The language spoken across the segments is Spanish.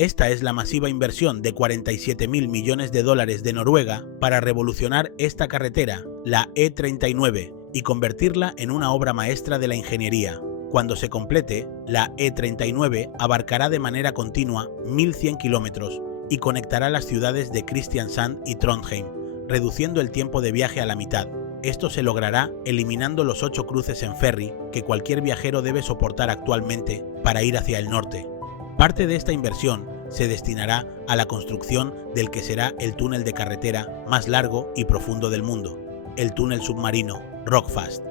Esta es la masiva inversión de 47.000 millones de dólares de Noruega para revolucionar esta carretera, la E39, y convertirla en una obra maestra de la ingeniería. Cuando se complete, la E39 abarcará de manera continua 1.100 kilómetros y conectará las ciudades de Kristiansand y Trondheim, reduciendo el tiempo de viaje a la mitad. Esto se logrará eliminando los 8 cruces en ferry que cualquier viajero debe soportar actualmente para ir hacia el norte. Parte de esta inversión se destinará a la construcción del que será el túnel de carretera más largo y profundo del mundo, el túnel submarino Rockfast.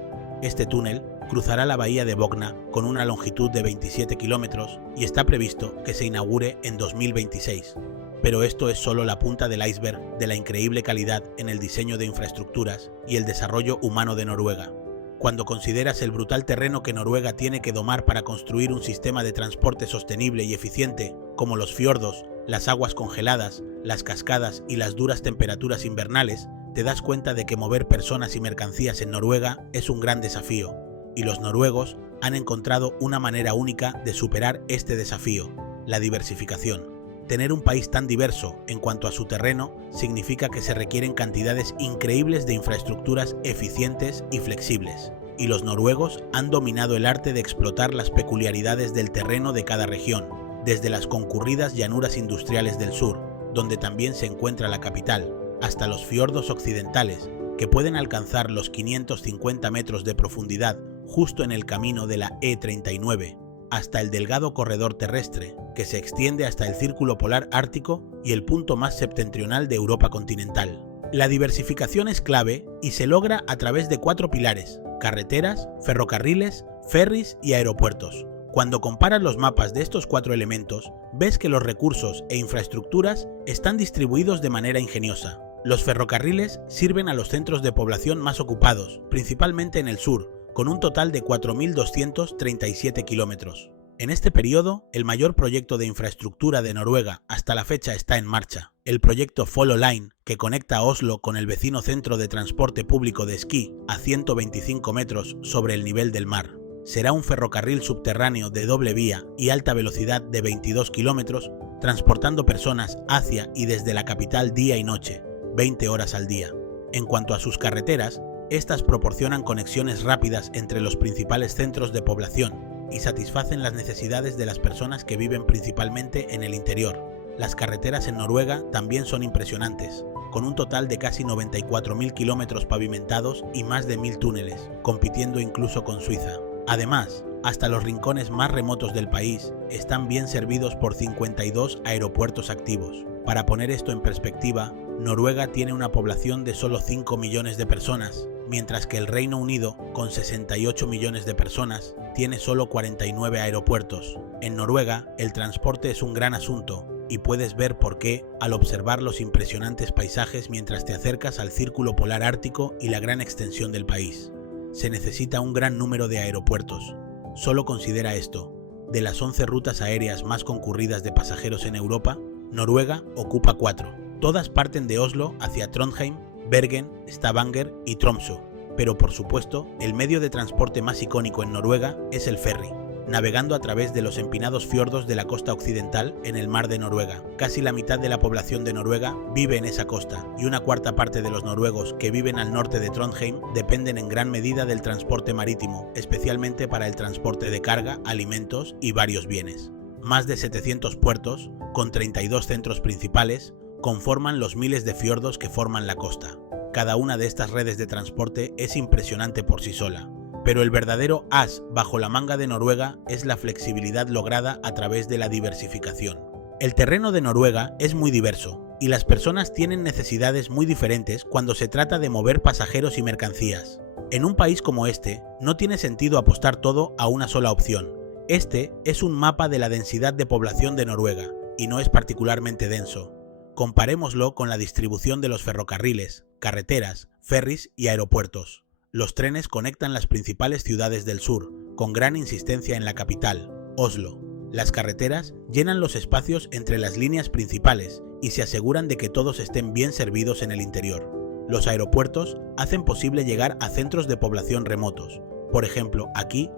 Este túnel cruzará la bahía de Bogna con una longitud de 27 kilómetros y está previsto que se inaugure en 2026. Pero esto es solo la punta del iceberg de la increíble calidad en el diseño de infraestructuras y el desarrollo humano de Noruega. Cuando consideras el brutal terreno que Noruega tiene que domar para construir un sistema de transporte sostenible y eficiente, como los fiordos, las aguas congeladas, las cascadas y las duras temperaturas invernales, te das cuenta de que mover personas y mercancías en Noruega es un gran desafío, y los noruegos han encontrado una manera única de superar este desafío: la diversificación. Tener un país tan diverso en cuanto a su terreno significa que se requieren cantidades increíbles de infraestructuras eficientes y flexibles, y los noruegos han dominado el arte de explotar las peculiaridades del terreno de cada región, desde las concurridas llanuras industriales del sur, donde también se encuentra la capital, hasta los fiordos occidentales, que pueden alcanzar los 550 metros de profundidad justo en el camino de la E39, hasta el delgado corredor terrestre, que se extiende hasta el Círculo Polar Ártico y el punto más septentrional de Europa continental. La diversificación es clave y se logra a través de 4 pilares: carreteras, ferrocarriles, ferries y aeropuertos. Cuando comparas los mapas de estos 4 elementos, ves que los recursos e infraestructuras están distribuidos de manera ingeniosa. Los ferrocarriles sirven a los centros de población más ocupados, principalmente en el sur, con un total de 4.237 kilómetros. En este periodo, el mayor proyecto de infraestructura de Noruega hasta la fecha está en marcha, el proyecto Follo Line, que conecta a Oslo con el vecino centro de transporte público de esquí a 125 metros sobre el nivel del mar. Será un ferrocarril subterráneo de doble vía y alta velocidad de 22 kilómetros, transportando personas hacia y desde la capital día y noche, 20 horas al día. En cuanto a sus carreteras, estas proporcionan conexiones rápidas entre los principales centros de población y satisfacen las necesidades de las personas que viven principalmente en el interior. Las carreteras en Noruega también son impresionantes, con un total de casi 94.000 kilómetros pavimentados y más de 1.000 túneles, compitiendo incluso con Suiza. Además, hasta los rincones más remotos del país están bien servidos por 52 aeropuertos activos. Para poner esto en perspectiva, Noruega tiene una población de solo 5 millones de personas, mientras que el Reino Unido, con 68 millones de personas, tiene solo 49 aeropuertos. En Noruega, el transporte es un gran asunto, y puedes ver por qué al observar los impresionantes paisajes mientras te acercas al Círculo Polar Ártico y la gran extensión del país. Se necesita un gran número de aeropuertos. Solo considera esto: de las 11 rutas aéreas más concurridas de pasajeros en Europa, Noruega ocupa 4. Todas parten de Oslo hacia Trondheim, Bergen, Stavanger y Tromsø, pero por supuesto, el medio de transporte más icónico en Noruega es el ferry, navegando a través de los empinados fiordos de la costa occidental en el mar de Noruega. Casi la mitad de la población de Noruega vive en esa costa, y una cuarta parte de los noruegos que viven al norte de Trondheim dependen en gran medida del transporte marítimo, especialmente para el transporte de carga, alimentos y varios bienes. Más de 700 puertos, con 32 centros principales, conforman los miles de fiordos que forman la costa. Cada una de estas redes de transporte es impresionante por sí sola, pero el verdadero as bajo la manga de Noruega es la flexibilidad lograda a través de la diversificación. El terreno de Noruega es muy diverso, y las personas tienen necesidades muy diferentes cuando se trata de mover pasajeros y mercancías. En un país como este, no tiene sentido apostar todo a una sola opción. Este es un mapa de la densidad de población de Noruega, y no es particularmente denso. Comparémoslo con la distribución de los ferrocarriles, carreteras, ferries y aeropuertos. Los trenes conectan las principales ciudades del sur, con gran insistencia en la capital, Oslo. Las carreteras llenan los espacios entre las líneas principales y se aseguran de que todos estén bien servidos en el interior. Los aeropuertos hacen posible llegar a centros de población remotos, por ejemplo aquí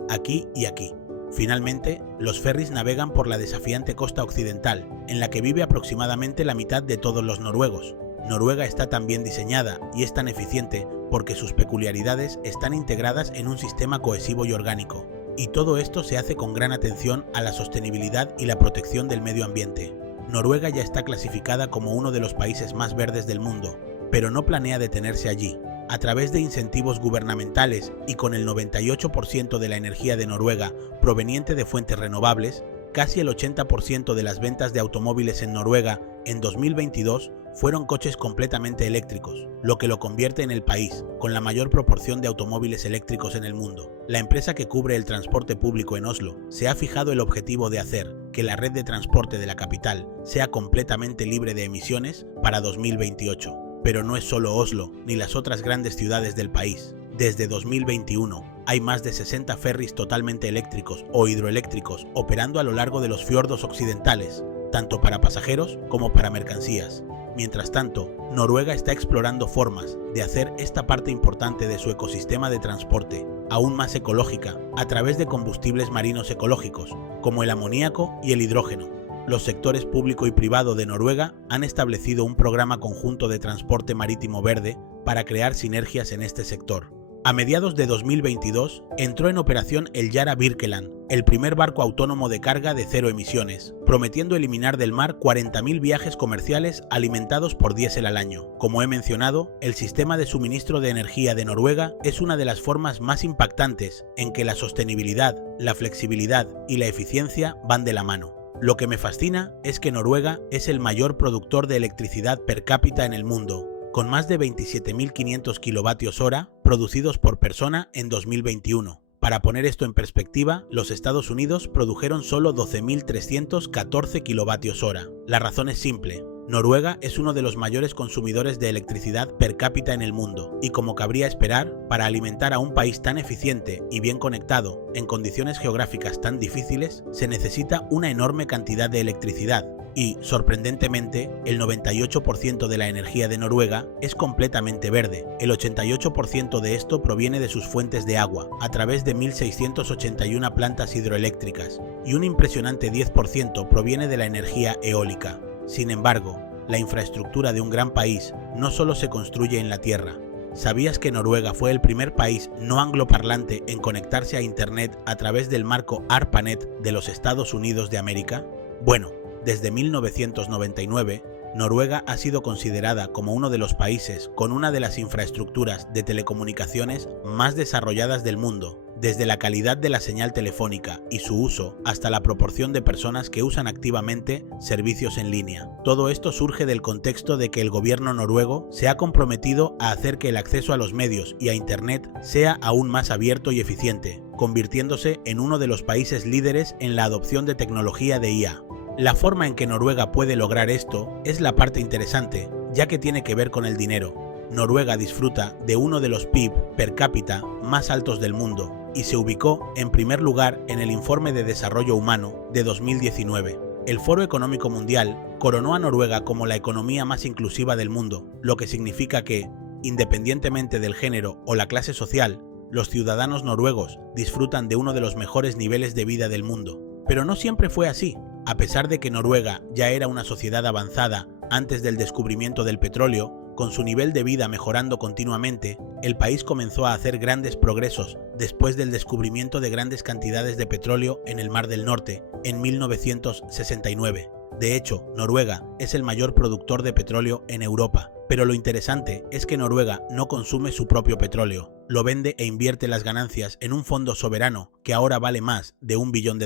y aquí. Finalmente, los ferries navegan por la desafiante costa occidental, en la que vive aproximadamente la mitad de todos los noruegos. Noruega está tan bien diseñada y es tan eficiente porque sus peculiaridades están integradas en un sistema cohesivo y orgánico. Y todo esto se hace con gran atención a la sostenibilidad y la protección del medio ambiente. Noruega ya está clasificada como uno de los países más verdes del mundo, pero no planea detenerse allí. A través de incentivos gubernamentales y con el 98% de la energía de Noruega proveniente de fuentes renovables, casi el 80% de las ventas de automóviles en Noruega en 2022 fueron coches completamente eléctricos, lo que lo convierte en el país con la mayor proporción de automóviles eléctricos en el mundo. La empresa que cubre el transporte público en Oslo se ha fijado el objetivo de hacer que la red de transporte de la capital sea completamente libre de emisiones para 2028. Pero no es solo Oslo ni las otras grandes ciudades del país. Desde 2021 hay más de 60 ferries totalmente eléctricos o hidroeléctricos operando a lo largo de los fiordos occidentales, tanto para pasajeros como para mercancías. Mientras tanto, Noruega está explorando formas de hacer esta parte importante de su ecosistema de transporte aún más ecológica a través de combustibles marinos ecológicos, como el amoníaco y el hidrógeno. Los sectores público y privado de Noruega han establecido un programa conjunto de transporte marítimo verde para crear sinergias en este sector. A mediados de 2022 entró en operación el Yara Birkeland, el primer barco autónomo de carga de cero emisiones, prometiendo eliminar del mar 40.000 viajes comerciales alimentados por diésel al año. Como he mencionado, el sistema de suministro de energía de Noruega es una de las formas más impactantes en que la sostenibilidad, la flexibilidad y la eficiencia van de la mano. Lo que me fascina es que Noruega es el mayor productor de electricidad per cápita en el mundo, con más de 27.500 kWh producidos por persona en 2021. Para poner esto en perspectiva, los Estados Unidos produjeron solo 12.314 kWh. La razón es simple. Noruega es uno de los mayores consumidores de electricidad per cápita en el mundo, y como cabría esperar, para alimentar a un país tan eficiente y bien conectado en condiciones geográficas tan difíciles, se necesita una enorme cantidad de electricidad, y, sorprendentemente, el 98% de la energía de Noruega es completamente verde. El 88% de esto proviene de sus fuentes de agua, a través de 1.681 plantas hidroeléctricas, y un impresionante 10% proviene de la energía eólica. Sin embargo, la infraestructura de un gran país no solo se construye en la tierra. ¿Sabías que Noruega fue el primer país no angloparlante en conectarse a Internet a través del marco ARPANET de los Estados Unidos de América? Bueno, desde 1999, Noruega ha sido considerada como uno de los países con una de las infraestructuras de telecomunicaciones más desarrolladas del mundo, desde la calidad de la señal telefónica y su uso hasta la proporción de personas que usan activamente servicios en línea. Todo esto surge del contexto de que el gobierno noruego se ha comprometido a hacer que el acceso a los medios y a Internet sea aún más abierto y eficiente, convirtiéndose en uno de los países líderes en la adopción de tecnología de IA. La forma en que Noruega puede lograr esto es la parte interesante, ya que tiene que ver con el dinero. Noruega disfruta de uno de los PIB per cápita más altos del mundo y se ubicó en primer lugar en el Informe de Desarrollo Humano de 2019. El Foro Económico Mundial coronó a Noruega como la economía más inclusiva del mundo, lo que significa que, independientemente del género o la clase social, los ciudadanos noruegos disfrutan de uno de los mejores niveles de vida del mundo. Pero no siempre fue así. A pesar de que Noruega ya era una sociedad avanzada antes del descubrimiento del petróleo, con su nivel de vida mejorando continuamente, el país comenzó a hacer grandes progresos después del descubrimiento de grandes cantidades de petróleo en el Mar del Norte en 1969. De hecho, Noruega es el mayor productor de petróleo en Europa. Pero lo interesante es que Noruega no consume su propio petróleo, lo vende e invierte las ganancias en un fondo soberano que ahora vale más de $1 billón.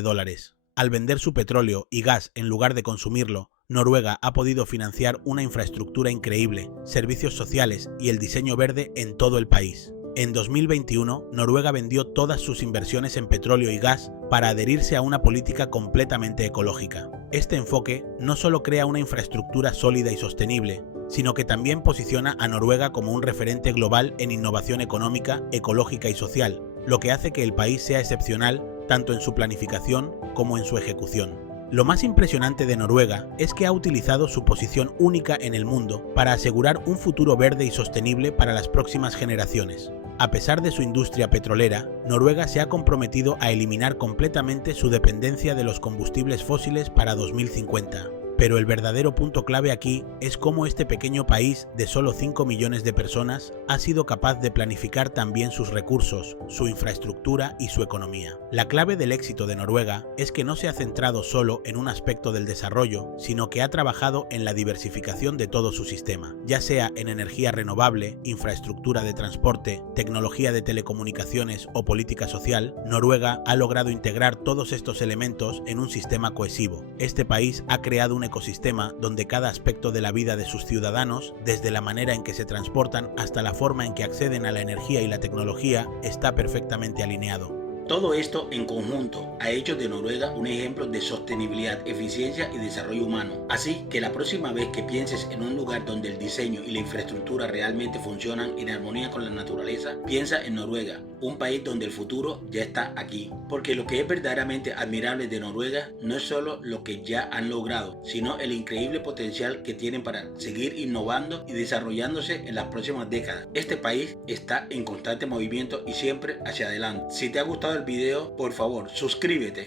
Al vender su petróleo y gas en lugar de consumirlo, Noruega ha podido financiar una infraestructura increíble, servicios sociales y el diseño verde en todo el país. En 2021, Noruega vendió todas sus inversiones en petróleo y gas para adherirse a una política completamente ecológica. Este enfoque no solo crea una infraestructura sólida y sostenible, sino que también posiciona a Noruega como un referente global en innovación económica, ecológica y social, lo que hace que el país sea excepcional tanto en su planificación como en su ejecución. Lo más impresionante de Noruega es que ha utilizado su posición única en el mundo para asegurar un futuro verde y sostenible para las próximas generaciones. A pesar de su industria petrolera, Noruega se ha comprometido a eliminar completamente su dependencia de los combustibles fósiles para 2050. Pero el verdadero punto clave aquí es cómo este pequeño país de solo 5 millones de personas ha sido capaz de planificar también sus recursos, su infraestructura y su economía. La clave del éxito de Noruega es que no se ha centrado solo en un aspecto del desarrollo, sino que ha trabajado en la diversificación de todo su sistema, ya sea en energía renovable, infraestructura de transporte, tecnología de telecomunicaciones o política social. Noruega ha logrado integrar todos estos elementos en un sistema cohesivo. Este país ha creado un ecosistema donde cada aspecto de la vida de sus ciudadanos, desde la manera en que se transportan hasta la forma en que acceden a la energía y la tecnología, está perfectamente alineado. Todo esto en conjunto ha hecho de Noruega un ejemplo de sostenibilidad, eficiencia y desarrollo humano. Así que la próxima vez que pienses en un lugar donde el diseño y la infraestructura realmente funcionan en armonía con la naturaleza, piensa en Noruega, un país donde el futuro ya está aquí. Porque lo que es verdaderamente admirable de Noruega no es solo lo que ya han logrado, sino el increíble potencial que tienen para seguir innovando y desarrollándose en las próximas décadas. Este país está en constante movimiento y siempre hacia adelante. Si te ha gustado el video, por favor, suscríbete.